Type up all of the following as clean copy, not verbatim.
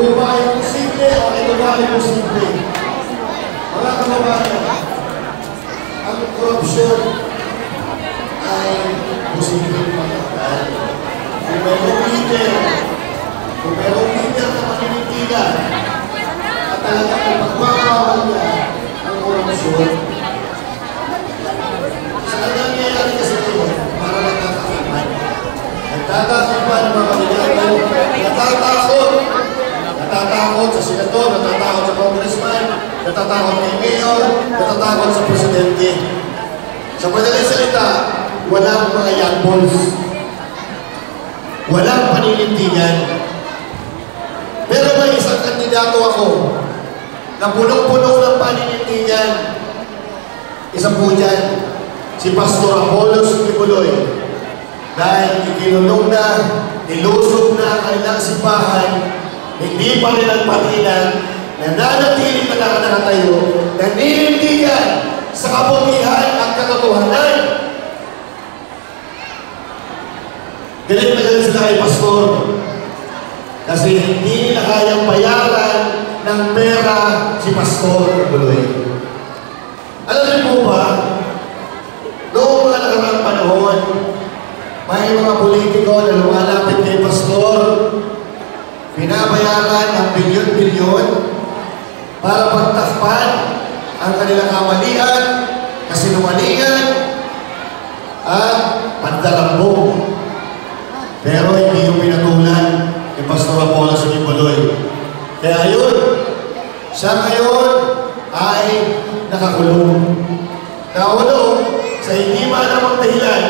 po ba ay posible o ito ba ay posible? Mga kababayan, ang korupsyon ay posible matanggal. Kung mayroong leader na paninitigan at talagang ipagmamahal niya ang korupsyon, saan nangyayari kasi ito para nagtatakipan? Nagtatakipan mga kandidato, natatakot sa senador, natatakot sa congressman, natatakot kay mayor, natatakot sa presidente. Sa madaling salita, walang mga young bulls. Walang paninindigan. Pero may isang kandidato ako na punong-puno ng paninindigan. Isa po dyan, si Pastor Apollos Kibuloy. Dahil ikinulong na, nilusog na ang kanilang simbahan, hindi pa rin ang patinan, nananatiling na nakatayo, naninindigan sa kabutihan at katotohanan. Galit na galit sila kay Pastor kasi hindi nila kayang bayaran ng pera si Pastor Kibuloy. Alam niyo po ba, noong mga nakaraang panahon, may mga politiko na lumalapit kay Pastor, pinabayaran ng bilyon-bilyon para pagtakpan ang kanilang kamalian, kasinungalingan, at pandarambong. Pero hindi yung pinatulan ni Pastor Apollos Kibuloy. Kaya yun, siya ngayon ay nakakulong. Nakulong sa hindi malamang dahilan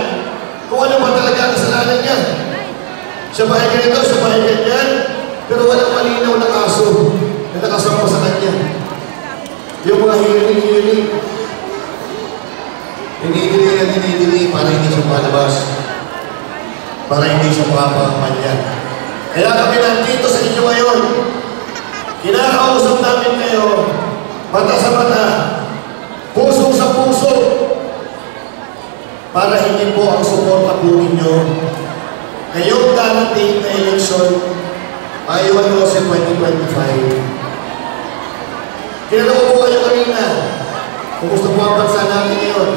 kung ano ba talaga ang kasalanan niya. Siya ba ay ganito, siya ba ay ganyan, pero walang malinaw na kaso na nakasama sa kanya. Yung mga hiniling, hinidili para hindi siya palabas, para hindi siya makapagpanya. Kaya kami nandito sa inyo ngayon, kinakausap namin kayo, mata sa mata, puso sa puso, para hindi po ang suporta po ninyo ngayong darating na eleksyon ay 2025. Tinanong ko po kayo kanina, kung gusto po ang bansa natin ngayon,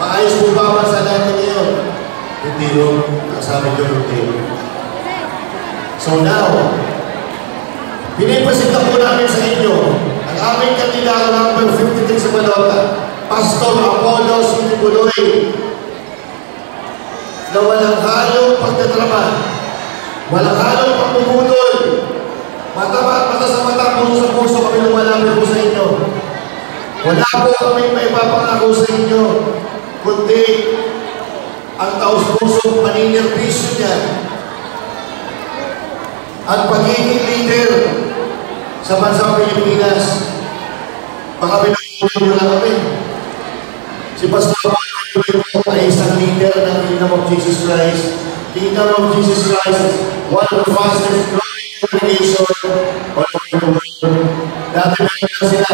maayos po ba ang bansa natin ngayon? Hindi yun. Ang sabi ko, hindi. So now, pinipresenta po namin sa inyo ang aming kandidato number 53 sa Balota, Pastor Apollos Kibuloy, na walang halong pagtatrama, walang halong pagpuputol, mata sa mata, puso sa puso kami lumalapit po sa inyo. Wala po kami may papangako sa inyo, kundi ang taus-pusong paninervisyo niya at pagiging leader sa bansang Pilipinas. Baka pinag-ulit nyo lang kami. Si Pastor Apollos ay isang leader ng Kingdom of Jesus Christ. Kingdom of Jesus Christ is one of the fastest growing congregation all over the world. Dati meron sila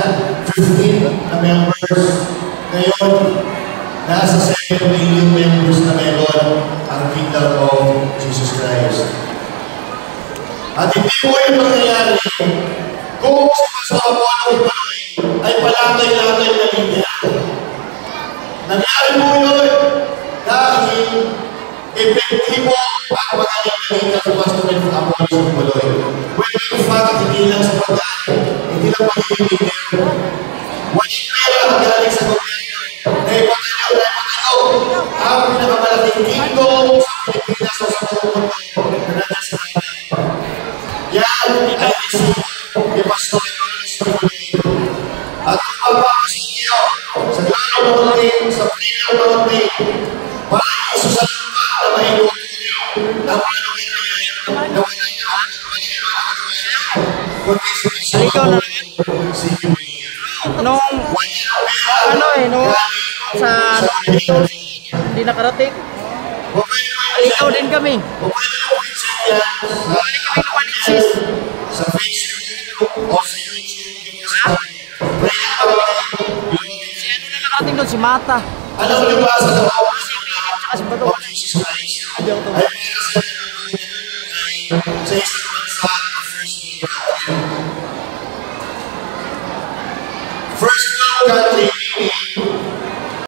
15 na members. Ngayon, nasa 7 million members na meron ang Kingdom of Jesus Christ. At hindi po yung mangyayari kung si Pastor Apollos ay palatay-latay na leader. Nangyari po yun dahil epektibo ang pagkakalita sa Pastor Apollos Kibuloy. When in fact, hindi lang sa pagkakalita, hindi lang pagiging leader. Walang pera ang galing sa gobyerno. Naipatayo, ang pinakamalaking kingdom sa Pilipinas o sa buong mundo na nasa natin. Yan ay isip ni Pastor Apollos Kibuloy. At ang pagpapasin niyo sa gano'ng pagkakalita, sa freedom pagkakalita, para iso sa lupa na mahinutuloy ang mga nangyayari na wala niya ang kundi sa ikaw na nung sa hindi nakarating ikaw din kami Alexis sa Facebook o sa YouTube. Si ano na nakarating doon, si Mata. Alam mo ba sa tawag si Bato of Jesus Christ ay meron sa isang bansa na first year First World